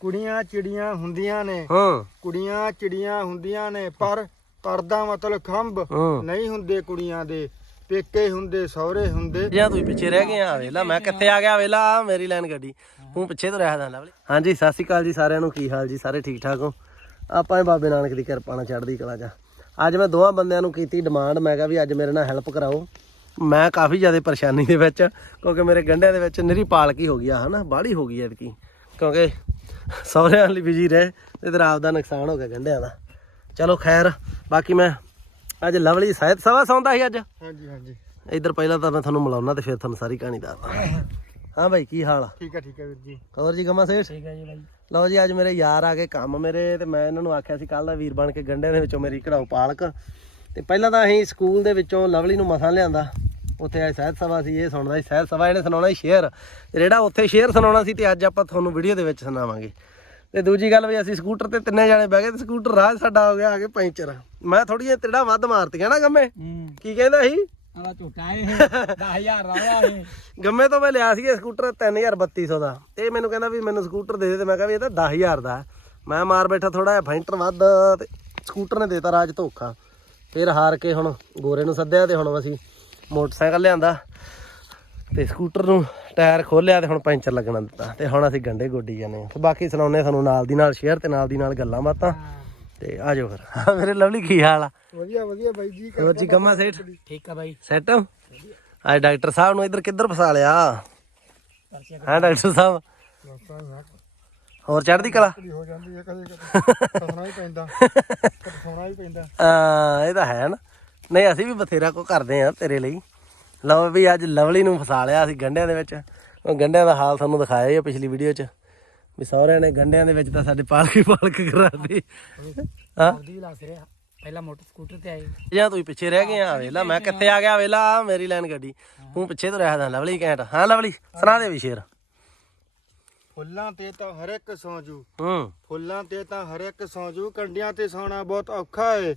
ਕੁੜੀਆਂ ਚਿੜੀਆਂ ਹੁੰਦੀਆਂ ਨੇ। ਹਾਂ। ਕੁੜੀਆਂ ਚਿੜੀਆਂ ਹੁੰਦੀਆਂ ਨੇ ਪਰ ਪਰਦਾ ਮਤਲਬ ਖੰਭ ਹਾਂ। ਨਹੀਂ ਹੁੰਦੇ ਕੁੜੀਆਂ ਦੇ। ਪੇਕੇ ਹੁੰਦੇ ਸਹੁਰੇ ਹੁੰਦੇ। ਜਾਂ ਤੂੰ ਪਿੱਛੇ ਰਹਿ ਗਿਆ ਵੇਲਾ ਮੈਂ ਕਿੱਥੇ ਆ ਗਿਆ ਵੇਲਾ ਆਹ ਮੇਰੀ ਲਾਈਨ ਗੱਡੀ। ਤੂੰ ਪਿੱਛੇ ਤੋਂ ਰਹਿਦਾ ਲਵਲੀ ਹਾਂਜੀ ਸਤਿ ਸ਼੍ਰੀ ਅਕਾਲ ਜੀ ਸਾਰਿਆਂ ਨੂੰ। ਕੀ ਹਾਲ ਜੀ? ਸਾਰੇ ਠੀਕ ਠਾਕ ਹੋ? ਆਪਾਂ ਇਹ ਬਾਬੇ ਨਾਨਕ ਦੀ ਕਿਰਪਾ ਨਾਲ ਚੜ੍ਹਦੀ ਕਲਾ ਜਾ ਅੱਜ ਮੈਂ ਦੋਵਾਂ ਬੰਦਿਆਂ ਨੂੰ ਕੀਤੀ ਡਿਮਾਂਡ ਮੈਂ ਕਿਹਾ ਵੀ ਅੱਜ ਮੇਰੇ ਨਾਲ ਹੈਲਪ ਕਰਾਓ। ਮੈਂ ਕਾਫੀ ਜ਼ਿਆਦਾ ਪਰੇਸ਼ਾਨੀ ਦੇ ਵਿੱਚ ਕਿਉਂਕਿ ਮੇਰੇ ਗੰਢਿਆਂ ਦੇ ਵਿੱਚ ਨਿਰੀ ਪਾਲਕੀ ਹੋ ਗਈ ਆ ਹਨਾ? ਬਾਹਲੀ ਹੋ ਗਈ ਐਤਕੀ। ਕਿਉਂਕਿ ਸਹੁਰਿਆਂ ਲਈ ਬਿਜ਼ੀ ਰਹੇ ਤੇ ਤੇਰਾ ਆਪ ਦਾ ਨੁਕਸਾਨ ਹੋ ਗਿਆ ਗੰਢਿਆਂ ਦਾ। ਚਲੋ ਖੈਰ ਬਾਕੀ ਮੈਂ ਅੱਜ ਲਵਲੀ ਸਾਹਿਤ ਸਵਾ ਸੌਂਦਾ ਸੀ ਅੱਜ। ਹਾਂਜੀ ਹਾਂਜੀ। ਇੱਧਰ ਪਹਿਲਾਂ ਤਾਂ ਮੈਂ ਤੁਹਾਨੂੰ ਮਿਲਾਉਣਾ ਤੇ ਫਿਰ ਤੁਹਾਨੂੰ ਸਾਰੀ ਕਹਾਣੀ ਦੱਸਦਾ। ਹਾਂ ਭਾਈ ਕੀ ਹਾਲ ਆ? ਠੀਕ ਹੈ ਠੀਕ ਹੈ ਵੀਰ ਜੀ। ਹੋਰ ਜੀ ਗਮਾ ਸੇਠ? ਠੀਕ ਹੈ ਜੀ ਬਾਈ। ਲਓ ਜੀ ਅੱਜ ਮੇਰੇ ਯਾਰ ਆ ਗਏ ਕੰਮ ਮੇਰੇ ਤੇ ਮੈਂ ਇਹਨਾਂ ਨੂੰ ਆਖਿਆ ਸੀ ਕੱਲ ਦਾ ਵੀਰ ਬਣ ਕੇ ਗੰਢਿਆਂ ਦੇ ਵਿੱਚੋਂ ਮੇਰੀ ਕਢਾਓ ਪਾਲਕ। ਤੇ ਪਹਿਲਾਂ ਤਾਂ ਅਸੀਂ ਸਕੂਲ ਦੇ ਵਿੱਚੋਂ ਲਵਲੀ ਨੂੰ ਮਸਾਂ ਲਿਆਂਦਾ। ਉੱਥੇ ਅੱਜ ਸਹਿਤ ਸਭਾ ਸੀ ਇਹ ਸੁਣਦਾ ਸੀ ਸਹਿਤ ਸਭਾ ਇਹਨੇ ਸੁਣਾਉਣਾ ਸੀ ਸ਼ੇਅਰ। ਜਿਹੜਾ ਉੱਥੇ ਸ਼ੇਅਰ ਸੁਣਾਉਣਾ ਸੀ ਤੇ ਅੱਜ ਆਪਾਂ ਤੁਹਾਨੂੰ ਵੀਡੀਓ ਦੇ ਵਿੱਚ ਸੁਣਾਵਾਂਗੇ। ਤੇ ਦੂਜੀ ਗੱਲ ਵੀ ਅਸੀਂ ਸਕੂਟਰ ਤੇ ਤਿੰਨੇ ਜਾਣੇ ਬਹਿ ਗਏ ਤੇ ਸਕੂਟਰ ਰਾਹ 'ਚ ਸਾਡਾ ਹੋ ਗਿਆ ਆ ਕੇ ਪੈਂਚਰ। ਮੈਂ ਥੋੜੀ ਜਿਹੀ ਤਿੜਾ ਵੱਧ ਮਾਰਤੀਆਂ ਨਾ ਗੰਮੇ। ਕੀ ਕਹਿੰਦਾ ਸੀ? ਆਲਾ ਝੂਟਾ ਇਹ 10000 ਦਾ ਹੋਇਆ ਇਹ। ਗੰਮੇ ਤੋਂ ਮੈਂ ਲਿਆ ਸੀ ਇਹ ਸਕੂਟਰ 3300 ਦਾ। ਇਹ ਮੈਨੂੰ ਕਹਿੰਦਾ ਵੀ ਮੈਨੂੰ ਸਕੂਟਰ ਦੇ ਦੇ ਤੇ ਮੈਂ ਕਿਹਾ ਵੀ ਇਹ ਤਾਂ 10000 ਦਾ। ਮੈਂ ਮਾਰ ਬੈਠਾ ਥੋੜਾ ਜਿਹਾ ਫੈਂਟਰ ਵੱਧ ਤੇ ਸਕੂਟਰ ਨੇ ਦੇਤਾ ਰਾਜ ਧੋਖਾ। ਫਿਰ ਹਾਰ ਕੇ ਹੁਣ ਗੋਰੇ ਨੂੰ ਸੱਦਿਆ ਤੇ ਹੁਣ ਅਸੀਂ ਮੋਟਰਸਾਈਕਲ ਲਿਆਂਦਾ ਤੇ ਸਕੂਟਰ ਨੂੰ ਟਾਇਰ ਖੋਲਿਆ ਤੇ ਹੁਣ ਪੈਂਚਰ ਲੱਗਣਾ ਦਿੱਤਾ ਤੇ ਹੁਣ ਅਸੀਂ ਗੰਡੇ ਗੋਡੀ ਜਾਂਦੇ ਹਾਂ। ਤੇ ਬਾਕੀ ਸੁਣਾਉਨੇ ਤੁਹਾਨੂੰ ਨਾਲ ਦੀ ਨਾਲ ਸ਼ੇਅਰ ਤੇ ਨਾਲ ਦੀ ਨਾਲ ਗੱਲਾਂ ਬਾਤਾਂ। ਤੇ ਆ ਜਾਓ ਫਿਰ। ਮੇਰੇ ਲਵਲੀ ਕੀ ਹਾਲ ਆ? ਵਧੀਆ ਵਧੀਆ ਬਾਈ ਜੀ ਹੋਰ ਜੀ ਗੰਮਾ ਸੇਠ? ਠੀਕ? ਆ ਬਾਈ। ਸੈਟ? ਅੱਜ ਡਾਕਟਰ ਸਾਹਿਬ ਨੂੰ ਇੱਧਰ ਕਿੱਧਰ ਫਸਾ ਲਿਆ? ਹਾਂ ਡਾਕਟਰ ਸਾਹਿਬ? ਹੋਰ ਚੜ੍ਹਦੀ ਕਲਾ? ਹੋ ਜਾਂਦੀ ਹੈ ਕਦੇ ਕਦੇ। ਸੌਣਾ ਹੀ ਪੈਂਦਾ। ਸੌਣਾ ਹੀ ਪੈਂਦਾ। ਆ ਇਹ ਤਾਂ ਹੈ ਨਾ। ਨਹੀਂ ਅਸੀਂ ਵੀ ਬਥੇਰਾ ਕੋ ਕਰਦੇ ਆ ਤੇਰੇ ਲਈ। ਲਓ ਵੀ ਅੱਜ ਲਵਲੀ ਨੂੰ ਫਸਾ ਲਿਆ ਅਸੀਂ ਗੰਢਿਆਂ ਦੇ ਵਿੱਚ। ਉਹ ਗੰਢਿਆਂ ਦਾ ਹਾਲ ਤੁਹਾਨੂੰ ਦਿਖਾਇਆ ਹੀ ਆ ਪਿਛਲੀ ਵੀਡੀਓ 'ਚ। ਵੀ ਸਹੁਰਿਆਂ ਨੇ ਗੰਢਿਆਂ ਦੇ ਵਿੱਚ ਤਾਂ ਸਾਡੇ ਪਾਲਕੀ ਪਾਲਕ ਕਰਾਤੀ। ਹਾਂ? ਦੀ ਲੱਗ ਰਿਹਾ। ਪਹਿਲਾਂ ਮੋਟਰ ਸਕੂਟਰ ਤੇ ਆਏ। ਜਾਂ ਤੂੰ ਪਿੱਛੇ ਰਹਿ ਗਿਆ ਵੇਲਾ ਮੈਂ ਕਿੱਥੇ ਆ ਗਿਆ ਵੇਲਾ ਮੇਰੀ ਲਾਈਨ ਗੱਡੀ। ਤੂੰ ਪਿੱਛੇ ਤੋਂ ਰਹਿਦਾ ਲਵਲੀ ਘੈਂਟ। ਹਾਂ ਲਵਲੀ ਸੁਣਾ ਦੇ ਵੀ ਸ਼ੇਰ। ਫੁੱਲਾਂ ਤੇ ਤਾਂ ਹਰ ਇੱਕ ਸੌਂਜੂ ਹੂੰ। ਫੁੱਲਾਂ ਤੇ ਤਾਂ ਹਰ ਇੱਕ ਸੌਂਜੂ ਕੰਡਿਆਂ ਤੇ ਸੌਣਾ ਬਹੁਤ ਔਖਾ ਏ।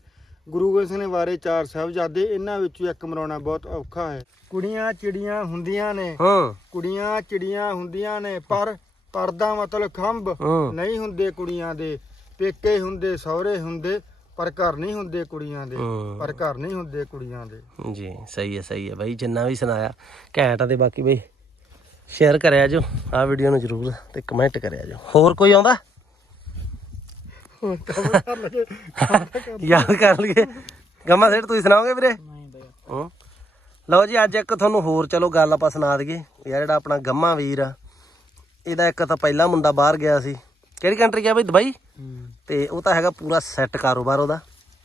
ਗੁਰੂ ਗੋਬਿੰਦ ਸਿੰਘ ਨੇ ਵਾਰੇ ਚਾਰ ਸਾਹਿਬਜ਼ਾਦੇ ਇਹਨਾਂ ਵਿੱਚੋਂ ਇੱਕ ਮਰਾਉਣਾ ਬਹੁਤ ਔਖਾ ਏ ਕੁੜੀਆਂ ਚਿੜੀਆਂ ਹੁੰਦੀਆਂ ਨੇ ਹਾਂ। ਕੁੜੀਆਂ ਚਿੜੀਆਂ ਹੁੰਦੀਆਂ ਨੇ ਪਰ ਪਰਦਾ ਮਤਲਬ ਖੰਭ ਹਾਂ। ਨਹੀਂ ਹੁੰਦੇ ਕੁੜੀਆਂ ਦੇ। ਪੇਕੇ ਹੁੰਦੇ ਸਹੁਰੇ ਹੁੰਦੇ ਪਰ ਘਰ ਨਹੀਂ ਹੁੰਦੇ ਕੁੜੀਆਂ ਦੇ। ਹੂੰ। ਪਰ ਘਰ ਨਹੀਂ ਹੁੰਦੇ ਕੁੜੀਆਂ ਦੇ। ਜੀ ਸਹੀ ਹੈ ਸਹੀ ਹੈ। ਬਾਈ ਜਿੰਨਾ ਵੀ ਸੁਣਾਇਆ ਘੈਂਟ ਆ ਤੇ ਬਾਕੀ ਬਈ ਸ਼ੇਅਰ ਕਰਿਆ ਜੋ। ਆ ਵੀਡੀਓ ਨੂੰ ਜਰੂਰ ਤੇ ਕਮੈਂਟ ਕਰਿਆ ਜੋ। ਹੋਰ ਕੋਈ ਆਉਂਦਾ? ਯਾਦ ਕਰ ਲਈਏ ਗਮਾ ਸੇਠ ਤੁਸੀਂ ਸੁਣਾਓਗੇ ਵੀਰੇ? ਹੂੰ ਲਓ ਜੀ ਅੱਜ ਇੱਕ ਤੁਹਾਨੂੰ ਹੋਰ ਚਲੋ ਗੱਲ ਆਪਾਂ ਸੁਣਾ ਦਈਏ। ਯਾਰ ਜਿਹੜਾ ਆਪਣਾ ਗੰਮਾ ਵੀਰ ਆ ਇਹਦਾ ਇੱਕ ਤਾਂ ਪਹਿਲਾ ਮੁੰਡਾ ਬਾਹਰ ਗਿਆ ਸੀ। ਕਿਹੜੀ ਕੰਟਰੀ ਗਿਆ ਬਈ? ਦੁਬਈ? ਤੇ ਉਹ ਤਾਂ ਹੈਗਾ ਪੂਰਾ ਸੈੱਟ ਕਾਰੋਬਾਰ ਉਹਦਾ।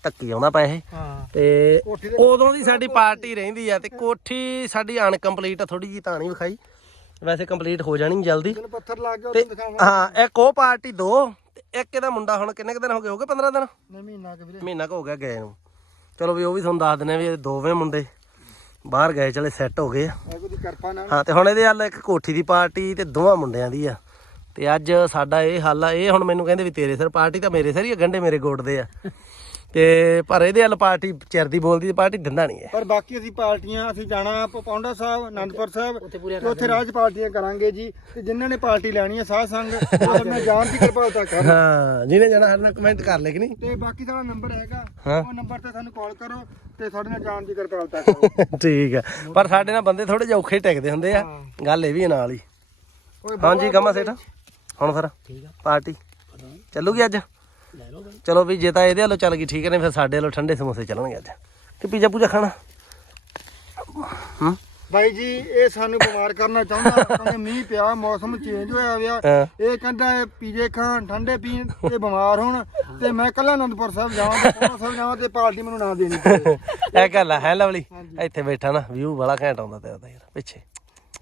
ਧੱਕੀ ਆਉਂਦਾ ਪੈਸੇ ਹਾਂ। ਤੇ ਉਦੋਂ ਦੀ ਸਾਡੀ ਪਾਰਟੀ ਰਹਿੰਦੀ ਆ ਤੇ ਕੋਠੀ ਸਾਡੀ ਅਨਕੰਪਲੀਟ ਆ ਥੋੜੀ ਜੀ ਤਾਂ ਨਹੀਂ ਵਿਖਾਈ। ਵੈਸੇ ਕੰਪਲੀਟ ਹੋ ਜਾਣੀ ਜਲਦੀ। ਪੱਥਰ ਲੱਗ ਉਹ ਦਿਖਾਵਾਂ ਹਾਂ ਇੱਕ ਉਹ ਪਾਰਟੀ ਦੋ। ਤੇ ਇੱਕ ਇਹਦਾ ਮੁੰਡਾ ਹੁਣ ਕਿੰਨੇ ਕੁ ਦਿਨ ਹੋ ਗਏ? ਹੋਗੇ 15 ਦਿਨ? ਨਹੀਂ ਮਹੀਨਾ ਕਿ ਵੀਰੇ। ਮਹੀਨਾ ਕੁ ਹੋ ਗਿਆ ਗਏ ਨੂੰ। ਚਲੋ ਵੀ ਉਹ ਵੀ ਤੁਹਾਨੂੰ ਦੱਸ ਦਿੰਦੇ ਆ ਵੀ ਇਹ ਦੋਵੇਂ ਮੁੰਡੇ ਬਾਹਰ ਗਏ ਚਲੇ ਸੈੱਟ ਹੋ ਗਏ ਆ। ਵਾਹਿਗੁਰੂ ਦੀ ਕਿਰਪਾ ਨਾਲ। ਹਾਂ ਤੇ ਹੁਣ ਇਹਦੇ ਹੱਲ ਇੱਕ ਕੋਠੀ ਦੀ ਪਾਰਟੀ ਤੇ ਦੋਵਾਂ ਮੁੰਡਿਆਂ ਦੀ ਆ। ਤੇ ਅੱਜ ਸਾਡਾ ਇਹ ਹੱਲ ਆ ਇਹ ਹੁਣ ਮੈਨੂੰ ਕਹਿੰਦੇ ਵੀ ਤੇਰੇ ਸਿਰ ਪਾਰਟੀ ਤਾਂ ਮੇਰੇ ਸਿਰ ਹੀ ਆ ਗੰਢੇ ਮੇਰੇ ਗੋਡ ਦੇ ਆ। ਤੇ ਪਰ ਇਹਦੇ ਹੱਲ ਪਾਰਟੀ ਚਿਰਦੀ ਬੋਲਦੀ ਤੇ ਪਾਰਟੀ ਦਿੰਦਾ ਨਹੀਂ ਹੈ। ਪਰ ਬਾਕੀ ਅਸੀਂ ਪਾਰਟੀਆਂ ਅਸੀਂ ਜਾਣਾ ਪੌਂਡਾ ਸਾਹਿਬ ਆਨੰਦਪੁਰ ਸਾਹਿਬ ਤੇ ਉੱਥੇ ਰਾਜ ਪਾਰਟੀਆਂ ਕਰਾਂਗੇ ਜੀ। ਤੇ ਜਿਨ੍ਹਾਂ ਨੇ ਪਾਰਟੀ ਲੈਣੀ ਹੈ ਸਾਧ ਸੰਗ ਉਹ ਮੈਂ ਜਾਣ ਦੀ ਕਿਰਪਾਲਤਾ ਕਰ ਹਾਂ ਜਿਹਨੇ ਜਾਣਾ ਸਾਡੇ ਨਾਲ ਕਮੈਂਟ ਕਰ ਲੈ ਕਿ ਨਹੀਂ? ਤੇ ਬਾਕੀ ਸਾਡਾ ਨੰਬਰ ਹੈਗਾ। ਉਹ ਨੰਬਰ ਤੇ ਸਾਨੂੰ ਕਾਲ ਕਰੋ ਤੇ ਸਾਡੇ ਨਾਲ ਜਾਣ ਦੀ ਕਿਰਪਾਲਤਾ ਕਰੋ। ਠੀਕ ਹੈ। ਪਰ ਸਾਡੇ ਨਾਲ ਬੰਦੇ ਥੋੜੇ ਜਿਹਾ ਔਖੇ ਟਿਕਦੇ ਹੁੰਦੇ ਆ। ਗੱਲ ਇਹ ਵੀ ਨਾਲ ਹੀ। ਹਾਂਜੀ ਕਮਾ ਸੇਠ। ਹੁਣ ਫਿਰ ਠੀਕ ਆ। ਪਾਰਟੀ। ਚੱਲੂਗੀ ਅੱਜ? ਚਲੋ ਵੀ ਜੇ ਤਾਂ ਇਹਦੇ ਵੱਲੋਂ ਚੱਲ ਗਈ ਠੀਕ ਨੇ ਫਿਰ ਸਾਡੇ ਵੱਲੋਂ ਠੰਡੇ ਸਮੋਸੇ ਚੱਲਣਗੇ ਅੱਜ। ਕਿ ਪੀਜ਼ਾ ਪੂਜਾ ਖਾਣਾ? ਹੂੰ? ਬਾਈ ਜੀ ਇਹ ਸਾਨੂੰ ਬਿਮਾਰ ਕਰਨਾ ਚਾਹੁੰਦਾ ਕਹਿੰਦੇ ਮੀਂਹ ਪਿਆ ਮੌਸਮ ਚੇਂਜ ਹੋਇਆ ਵਿਆ। ਇਹ ਕਹਿੰਦਾ ਇਹ ਪੀਜੇ ਖਾਣ ਠੰਡੇ ਪੀਣ ਤੇ ਬਿਮਾਰ ਹੋਣ। ਤੇ ਮੈਂ ਕੱਲਾ ਅਨੰਦਪੁਰ ਸਾਹਿਬ ਜਾਵਾਂ ਤੇ ਸਾਹਿਬ ਜਾਵਾਂ ਤੇ ਪਾਰਟੀ ਮੈਨੂੰ ਨਾ ਦੇਣੀ ਇਹ ਗੱਲ ਹੈ ਲਵਲੀ? ਇੱਥੇ ਬੈਠਾ ਨਾ ਵਿਊ ਬੜਾ ਘੈਂਟ ਆਉਂਦਾ ਤੇਰਾ ਤਾਂ ਯਾਰ ਪਿੱਛੇ।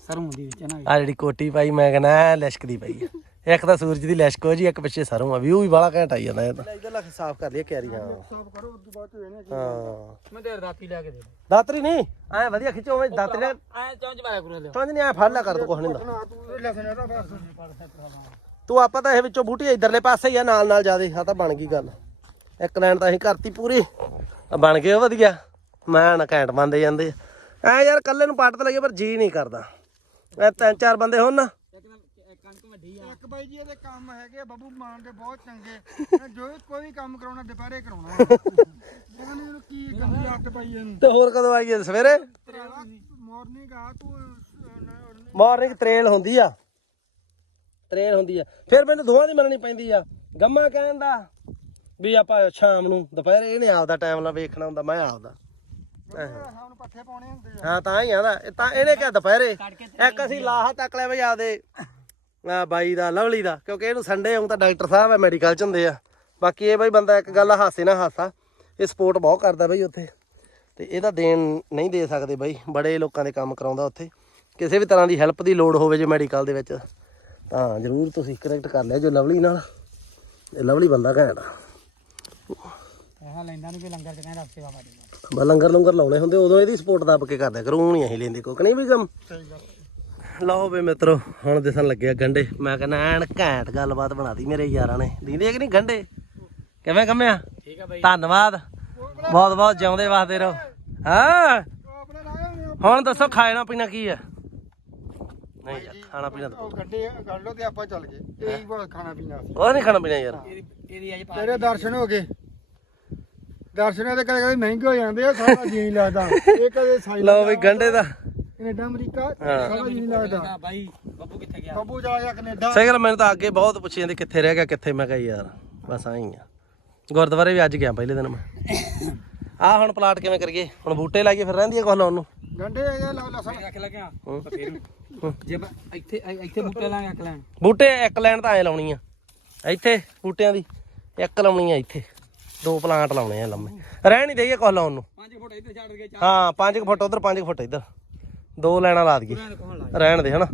ਸਰੋਂ ਦੀ ਵਿੱਚ ਨਾ ਆ ਜਿਹੜੀ ਕੋਟੀ ਪਾਈ ਮੈਂ ਕਹਿੰਦਾ ਲਿਸ਼ਕਦੀ ਪਈ ਆ। ਇੱਕ ਤਾਂ ਸੂਰਜ ਦੀ ਲਿਸ਼ਕ ਹੋ ਜੀ ਇੱਕ ਪਿੱਛੇ ਸਰੋਂ ਆ ਵਿਊ ਵੀ ਬੜਾ ਘੈਂਟ ਆਈ ਜਾਂਦਾ ਇਹ ਤਾਂ। ਇਧਰ ਲੱਖ ਸਾਫ਼ ਕਰ ਲਿਆ ਕਿਆਰੀ ਹਾਂ। ਸਾਫ਼ ਕਰੋ ਉਸ ਤੋਂ ਬਾਅਦ ਚ ਇਹਨੇ ਹਾਂ ਮੈਂ ਤੇ ਰਾਤੀ ਲੈ ਕੇ ਦੇ ਦਾਤਰੀ ਨਹੀਂ? ਐ ਵਧੀਆ ਖਿੱਚੋ ਵੇ ਦਾਤਰੀ ਨਾਲ ਐ ਚੌਂਚ ਮਾਰਿਆ ਕਰੋ ਲਿਓ ਪੰਜ ਨਹੀਂ ਐ ਫੜ ਲਿਆ ਕਰ ਤੂੰ ਆਪਾਂ ਤਾਂ ਇਹ ਵਿੱਚੋਂ ਬੂਟੀ ਇਧਰਲੇ ਪਾਸੇ ਹੀ ਆ ਨਾਲ ਨਾਲ ਜਾਦੇ ਆ ਤਾਂ ਬਣ ਗਈ ਗੱਲ। ਇੱਕ ਲਾਈਨ ਤਾਂ ਅਸੀਂ ਕਰਤੀ ਪੂਰੀ। ਆ ਬਣ ਗਏ ਵਧੀਆ। ਮੈਂ ਨਾ ਘੈਂਟ ਬੰਦੇ ਜਾਂਦੇ ਐ ਯਾਰ ਕੱਲੇ ਨੂੰ ਪੱਟ ਤੇ ਲਈਏ ਪਰ ਜੀ ਨਹੀਂ ਕਰਦਾ। ਐ ਤਿੰਨ ਚਾਰ ਬੰਦੇ ਹੋਣ ਨਾ। ਇੱਕ ਬਾਈ ਜੀ ਇਹਦੇ ਕੰਮ ਹੈਗੇ ਬੱਬੂ ਮਾਨ ਦੇ ਬਹੁਤ ਚੰਗੇ। ਜੋ ਵੀ ਕੋਈ ਵੀ ਕੰਮ ਕਰਾਉਣਾ ਦੁਪਹਿਰੇ ਕਰਾਉਣਾ। ਪਤਾ ਨਹੀਂ ਇਹਨੂੰ ਕੀ ਗੰਦੀ ਆਦਤ ਪਾਈ ਇਹਨੂੰ। ਤੇ ਹੋਰ ਕਦੋਂ ਆਈਏ ਸਵੇਰੇ? ਮਾਰਨਿੰਗ ਆ ਤੂੰ ਮਾਰਨਿੰਗ ਤਰੇਲ ਹੁੰਦੀ ਆ। ਤਰੇਲ ਹੁੰਦੀ ਆ। ਫਿਰ ਮੈਨੂੰ ਦੋਵਾਂ ਦੀ ਮੰਨਣੀ ਪੈਂਦੀ ਆ। ਗੰਮਾ ਕਹਿੰਦਾ ਵੀ ਆਪਾਂ ਸ਼ਾਮ ਨੂੰ ਦੁਪਹਿਰੇ ਇਹਨੇ ਆਪਦਾ ਟਾਈਮ ਨਾਲ ਵੇਖਣਾ ਹੁੰਦਾ ਮੈਂ ਆਪਦਾ। ਸ਼ਾਮ ਨੂੰ ਪੱਠੇ ਪਾਉਣੇ ਹੁੰਦੇ ਆ। ਹਾਂ ਤਾਂ ਹੀ ਆਦਾ ਇਹ ਤਾਂ ਇਹਨੇ ਕਿਹਾ ਦੁਪਹਿਰੇ। ਇੱਕ ਅਸੀਂ ਲਾਹਾ ਤੱਕ ਲੈ ਬਈ ਆਪਦੇ ਆ ਬਾਈ ਦਾ ਲਵਲੀ ਦਾ ਕਿਉਂਕਿ ਇਹਨੂੰ ਸੰਡੇ ਆਉਂ ਤਾਂ ਡਾਕਟਰ ਸਾਹਿਬ ਆ ਮੈਡੀਕਲ ਚ ਹੁੰਦੇ ਆ। ਬਾਕੀ ਇਹ ਬਈ ਬੰਦਾ ਇੱਕ ਗੱਲ ਹਾਸੇ ਨਾ ਹਾਸਾ। ਇਹ ਸਪੋਰਟ ਬਹੁਤ ਕਰਦਾ ਬਈ ਉੱਥੇ। ਤੇ ਇਹਦਾ ਦੇਣ ਨਹੀਂ ਦੇ ਸਕਦੇ ਬਈ। ਬੜੇ ਲੋਕਾਂ ਦੇ ਕੰਮ ਕਰਾਉਂਦਾ ਉੱਥੇ। ਕਿਸੇ ਵੀ ਤਰ੍ਹਾਂ ਦੀ ਹੈਲਪ ਦੀ ਲੋੜ ਹੋਵੇ ਜੇ ਮੈਡੀਕਲ ਦੇ ਵਿੱਚ ਤਾਂ ਜਰੂਰ ਤੁਸੀਂ ਕਨੈਕਟ ਕਰ ਲਿਆ ਜੋ ਲਵਲੀ ਨਾਲ। ਇਹ ਲਵਲੀ ਬੰਦਾ ਘੈਂਟ ਲੈਂਦਾ ਵੀ ਲੰਗਰ ਚ ਕਹਿੰਦਾ ਸੇਵਾ ਮਾਰੀ ਬਸ ਲੰਗਰ ਲੰਗਰ ਲਾਉਣੇ ਹੁੰਦੇ ਉਦੋਂ ਇਹਦੀ ਸਪੋਰਟ ਦੱਬ ਕੇ ਕਰਦੇ ਕਰੂੰ ਨਹੀਂ ਅਸੀਂ ਲੈਂਦੇ ਕੋਈ ਨਹੀਂ ਵੀ ਕੰਮ। ਸਹੀ ਗੱਲ ਲਓ ਵੇ ਮਿੱਤਰੋ ਹੁਣ ਦਿਸਣ ਲੱਗਿਆ ਗੰਡੇ ਮੈਂ ਕਹਿੰਦਾ ਐਨ ਘੈਂਟ ਗੱਲਬਾਤ ਬਣਾਤੀ ਮੇਰੇ ਯਾਰਾਂ ਨੇ। ਦੀਂਦੇ ਕਿ ਨਹੀਂ ਗੰਡੇ ਕਿਵੇਂ ਕੰਮਿਆ? ਠੀਕ ਆ ਬਾਈ। ਧੰਨਵਾਦ। ਬਹੁਤ ਬਹੁਤ ਜਿਉਂਦੇ ਵਾਸਤੇ ਰਹੋ। ਹਾਂ। ਹੋਣੇ ਦੱਸੋ ਖਾਣਾ ਪੀਣਾ ਕੀ ਆ? ਨਹੀਂ ਯਾਰ ਖਾਣਾ ਪੀਣਾ ਤਾਂ ਉਹ ਗੱਡੇ ਗੱਲ ਲੋ ਤੇ ਆਪਾਂ ਚੱਲ ਗਏ। ਇਹ ਹੀ। ਬਹੁਤ ਖਾਣਾ ਪੀਣਾ ਸੀ। ਉਹ ਨਹੀਂ ਖਾਣਾ ਪੀਣਾ ਯਾਰ। ਤੇਰੇ ਦਰਸ਼ਨ ਹੋ ਗਏ। ਦਰਸ਼ਨ ਤੇ ਕਦੇ ਕਦੇ ਮਹਿੰਗੇ ਹੋ ਜਾਂਦੇ ਆ ਸਾਰਾ ਜੀ ਨਹੀਂ ਲੱਗਦਾ। ਇਹ ਕਦੇ ਸਾਈ ਲਓ ਵੀ ਗੰਡੇ ਦਾ। ਕੈਨੇਡਾ ਅਮਰੀਕਾ ਹਾਂ। ਨਹੀਂ ਲੱਗਦਾ। ਬਾਈ ਬੱਬੂ ਕਿੱਥੇ ਗਿਆ? ਬੱਬੂ ਜਾ ਗਿਆ ਕੈਨੇਡਾ। ਸਹੀ ਗੱਲ ਮੈਨੂੰ ਤਾਂ ਅੱਗੇ ਬਹੁਤ ਪੁੱਛੀ ਜਾਂਦੇ ਕਿੱਥੇ ਰਹਿ ਗਿਆ ਕਿੱਥੇ? ਮੈਂ ਕਿਹਾ ਯਾਰ ਬਸ ਆਈ ਆ। ਗੁਰਦੁਆਰੇ ਵੀ ਅੱਜ ਗਿਆ ਪਹਿਲੇ ਦਿਨ ਮੈਂ। ਆ ਹੁਣ ਪਲਾਟ ਕਿਵੇਂ ਕਰੀਏ? ਹੁਣ ਬੂਟੇ ਲਾਈਏ ਫਿਰ ਰਹਿੰਦੀ ਆ ਕੁਛ ਲਾਉਣ ਨੂੰ? ਗੰਡੇ ਇਹ ਲਾ ਲਸਣ ਰੱਖ ਲੱਗਿਆ ਹੂੰ। ਜੇ ਮੈਂ ਇੱਥੇ ਇੱਥੇ ਬੂਟੇ ਲਾਂਗੇ ਅੱਕ ਲੈਣ। ਬੂਟੇ ਇੱਕ ਲਾਈਨ ਤਾਂ ਐ ਲਾਉਣੀ ਆ। ਇੱਥੇ ਬੂਟਿਆਂ ਦੀ ਇੱਕ ਲਾਉਣੀ ਆ ਇੱਥੇ। ਦੋ ਪਲਾਂਟ ਲਾਉਣੇ ਆ ਲੰਮੇ। ਰਹਿ ਨਹੀਂ ਦੇਈਏ ਕੁਛ ਲਾਉਣ ਨੂੰ। 5 ਫੁੱਟ ਇੱਧਰ ਛੱਡ ਕੇ ਹਾਂ 5 ਫੁੱਟ ਉਧਰ 5 ਫੁੱਟ ਇੱਧਰ। ਦੋ ਲਾਈਨਾਂ ਲਾ ਦਈਏ। ਰਹਿਣ ਦੇ ਹਨਾ?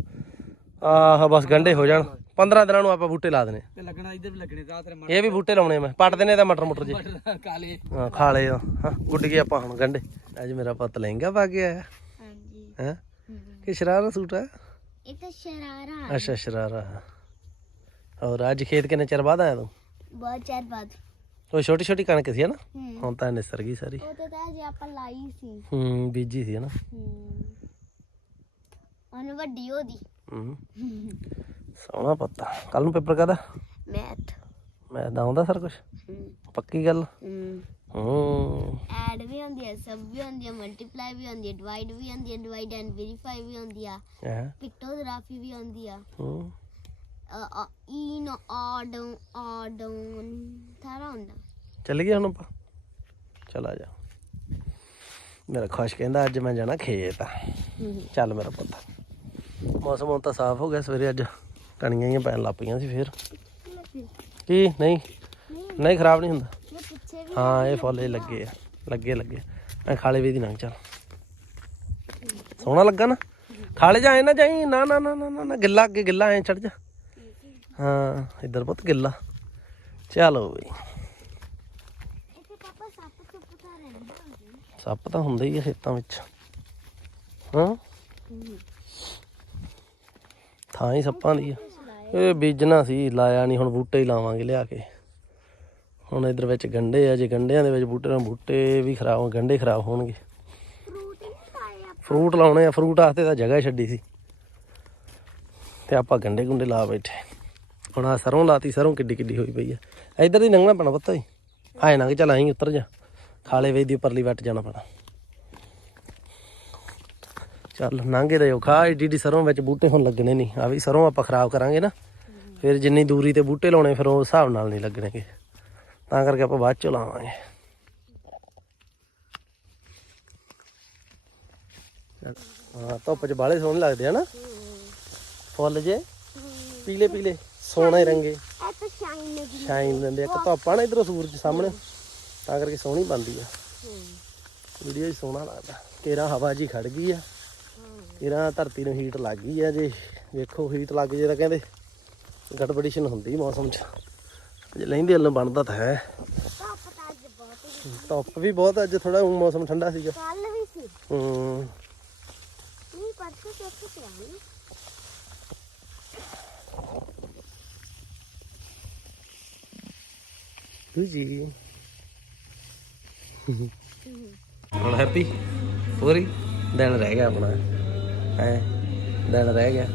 ਆਹ ਬਸ ਗੰਡੇ ਹੋ ਜਾਣ। 15 ਦਿਨਾਂ ਨੂੰ ਆਪਾਂ ਬੂਟੇ ਲਾ ਦੇਣੇ। ਤੇ ਲੱਗਣਾ ਇੱਧਰ ਵੀ ਲੱਗਣੇ ਰਾਤ ਤੇਰੇ ਇਹ ਵੀ ਬੂਟੇ ਲਾਉਣੇ ਮੈਂ। ਪੱਟ ਦੇਣੇ ਤਾਂ ਮਟਰ ਮੁਟਰ ਜੇ। ਮਟਰ ਕਾਲੇ ਹਾਂ ਖਾ ਲਏ ਆ। ਹਾਂ ਗੁੱਡ ਗਏ ਆਪਾਂ ਹੁਣ ਗੰਡੇ ਅੱਜ ਮੇਰਾ ਪੁੱਤ ਲਹਿੰਗਾ ਪਾ ਕੇ ਆਇਆ। ਹਾਂਜੀ। ਹੈ? ਕਿ ਸ਼ਰਾਰਾ ਸੂਟ ਆ? ਇਹ ਤਾਂ ਸ਼ਰਾਰਾ। ਅੱਛਾ ਸ਼ਰਾਰਾ। ਔਰ ਅੱਜ ਖੇਤ ਕਿੰਨੇ ਚਿਰ ਬਾਅਦ ਆਇਆ ਤੂੰ? ਬਹੁਤ ਚਿਰ ਬਾਅਦ। ਉਹ ਛੋਟੀ ਛੋਟੀ ਕਣਕ ਸੀ ਹਨਾ? ਹੂੰ। ਹੁਣ ਤਾਂ ਨਿਸਰ ਗਈ ਸਾਰੀ। ਉਹ ਤਾਂ ਜੇ ਆਪਾਂ ਲਾਈ ਸੀ। ਹੂੰ ਬੀਜੀ ਸੀ ਹਨਾ? ਹੂੰ। ਉਹਨੂੰ ਵੱਡੀ ਉਹਦੀ ਹੂੰ। ਸੋਹਣਾ ਪੱਤਾ ਕੱਲ ਨੂੰ ਪੇਪਰ ਕਾਦਾ ਮੈਥ। ਮੈਂ ਤਾਂ ਆਉਂਦਾ ਸਰ ਕੁਛ? ਹੂੰ। ਪੱਕੀ ਗੱਲ? ਹੂੰ। ਹੂੰ। ਐਡ ਵੀ ਹੁੰਦੀ ਹੈ ਸਬ ਵੀ ਹੁੰਦੀ ਹੈ ਮਲਟੀਪਲਾਈ ਵੀ ਹੁੰਦੀ ਹੈ ਡਿਵਾਈਡ ਵੀ ਹੁੰਦੀ ਹੈ ਡਿਵਾਈਡ ਐਂਡ ਵੈਰੀਫਾਈ ਵੀ ਹੁੰਦੀ ਆ। ਪਿਕਟੋਗ੍ਰਾਫੀ ਵੀ ਹੁੰਦੀ ਆ। ਹੂੰ। ਇਨ ਆਡ ਆਡ ਸਾਰਾ ਹੁੰਦਾ ਚੱਲ ਗਏ ਹੁਣ ਆਪਾਂ? ਚਲਾ ਜਾ। ਮੇਰਾ ਖੁਸ਼ ਕਹਿੰਦਾ ਅੱਜ ਮੈਂ ਜਾਣਾ ਖੇਤ ਚੱਲ ਮੇਰਾ ਪੁੱਤ। ਮੌਸਮ ਹੁਣ ਤਾਂ ਸਾਫ਼ ਹੋ ਗਿਆ ਸਵੇਰੇ ਅੱਜ। ਕਣੀਆਂ ਹੀ ਪੈਣ ਲੱਗ ਪਈਆਂ ਸੀ ਫੇਰ। ਕੀ? ਨਹੀਂ? ਨਹੀਂ ਖਰਾਬ ਨਹੀਂ ਹੁੰਦਾ? ਹਾਂ ਇਹ ਫੁੱਲ ਇਹ ਲੱਗੇ ਆ। ਲੱਗੇ ਲੱਗੇ। ਮੈਂ ਖਾਲੇ ਵੀ ਦੀ ਨੰਗ ਚੱਲ। ਸੋਹਣਾ ਲੱਗਾ ਨਾ? ਖਾਲੇ ਜਾਏ ਨਾ ਜਾਈ। ਨਾ ਨਾ ਨਾ ਨਾ ਨਾ, ਗਿੱਲਾ ਅੱਗੇ ਗਿੱਲਾ ਐ ਚੜ ਜਾ। ਹਾਂ ਇੱਧਰ ਬਹੁਤ ਗਿੱਲਾ। ਚਲੋ ਬਈ। ਸੱਪ ਤਾਂ ਹੁੰਦਾ ਹੀ ਆ ਖੇਤਾਂ ਵਿੱਚ। ਹਾਂ? ਥਾਂ ਹੀ ਸੱਪਾਂ ਦੀ ਆ। ਇਹ ਬੀਜਣਾ ਸੀ, ਲਾਇਆ ਨਹੀਂ ਹੁਣ ਬੂਟੇ ਹੀ ਲਾਵਾਂਗੇ ਲਿਆ ਕੇ। ਹੁਣ ਇਧਰ ਵਿੱਚ ਗੰਡੇ ਆ, ਜੇ ਗੰਡਿਆਂ ਦੇ ਵਿੱਚ ਬੂਟੇ ਨਾਲ ਬੂਟੇ ਵੀ ਖਰਾਬ, ਗੰਡੇ ਖਰਾਬ ਹੋਣਗੇ। ਫਰੂਟ ਲਾਉਣੇ ਆ, ਫਰੂਟ ਵਾਸਤੇ ਤਾਂ ਜਗ੍ਹਾ ਛੱਡੀ ਸੀ। ਤੇ ਆਪਾਂ ਗੰਡੇ ਗੁੰਡੇ ਲਾ ਬੈਠੇ। ਹੁਣ ਆ ਸਰੋਂ ਲਾਤੀ, ਸਰੋਂ ਕਿੱਡੀ ਕਿੱਡੀ ਹੋਈ ਪਈ ਆ। ਇਧਰ ਦੀ ਲੰਘਣਾ ਪੈਣਾ ਪਤਾ ਹੀ ਆਏ ਨਾ ਕਿ ਚੱਲ ਆਈ ਉੱਤਰ ਜਾ। ਖਾਲੇ ਵੇਦੀ ਉੱਪਰਲੀ ਵੱਟ ਜਾਣਾ ਪੈਣਾ। ਚੱਲ ਲੰਘੇ ਰਹੋ ਖਾ ਏਡੀ ਏਡੀ ਸਰੋਂ ਵਿੱਚ ਬੂਟੇ ਹੁਣ ਲੱਗਣੇ ਨਹੀਂ। ਆ ਵੀ ਸਰੋਂ ਆਪਾਂ ਖਰਾਬ ਕਰਾਂਗੇ ਨਾ ਫਿਰ ਜਿੰਨੀ ਦੂਰੀ ਤੇ ਬੂਟੇ ਲਾਉਣੇ ਫਿਰ ਉਹ ਹਿਸਾਬ ਨਾਲ ਨਹੀਂ ਲੱਗਣਗੇ। ਤਾਂ ਕਰਕੇ ਆਪਾਂ ਬਾਅਦ ਚ ਲਾਵਾਂਗੇ। ਹਾਂ ਧੁੱਪ 'ਚ ਬਾਲੇ ਸੋਹਣੇ ਲੱਗਦੇ ਆ ਨਾ। ਫੁੱਲ ਜੇ। ਪੀਲੇ ਪੀਲੇ ਸੋਹਣੇ ਰੰਗੇ। ਸ਼ਾਈਨ ਦਿੰਦੇ ਇੱਕ ਧੁੱਪ ਆ ਨਾ ਇਧਰੋਂ ਸੂਰਜ ਸਾਹਮਣੇ। ਤਾਂ ਕਰਕੇ ਸੋਹਣੀ ਬਣਦੀ ਆ। ਵੀਡੀਓ 'ਚ ਸੋਹਣਾ ਲੱਗਦਾ। ਕੇਰਾ ਹਵਾ ਜੀ ਖੜ ਗਈ ਆ। ਕੇਰਾ ਧਰਤੀ ਨੂੰ ਹੀਟ ਲੱਗ ਗਈ ਆ ਜੇ ਵੇਖੋ ਹੀਟ ਲੱਗ ਜੇ ਤਾਂ ਕਹਿੰਦੇ ਗੜਬੜੀਸ਼ਨ ਹੁੰਦੀ ਮੌਸਮ 'ਚ। ਜੇ ਲੈਂਦੇ ਵੱਲੋਂ ਬਣਦਾ ਤਾਂ ਹੈ। ਧੁੱਪ ਵੀ ਬਹੁਤ ਅੱਜ ਥੋੜਾ ਮੌਸਮ ਠੰਡਾ ਸੀਗਾ। ਕੱਲ ਵੀ ਸੀ। ਹੂੰ। ਨਹੀਂ ਪਰਸੋਂ ਚੌਥੇ ਪਿਆ ਨਹੀਂ ਜੀ ਹੁਣ ਹੈਪੀ ਪੂਰੀ ਦਿਨ ਰਹਿ ਗਿਆ ਆਪਣਾ। ਹੈ ਦਿਨ ਰਹਿ ਗਿਆ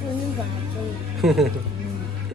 ਉਹਨੂੰ ਬਾਤ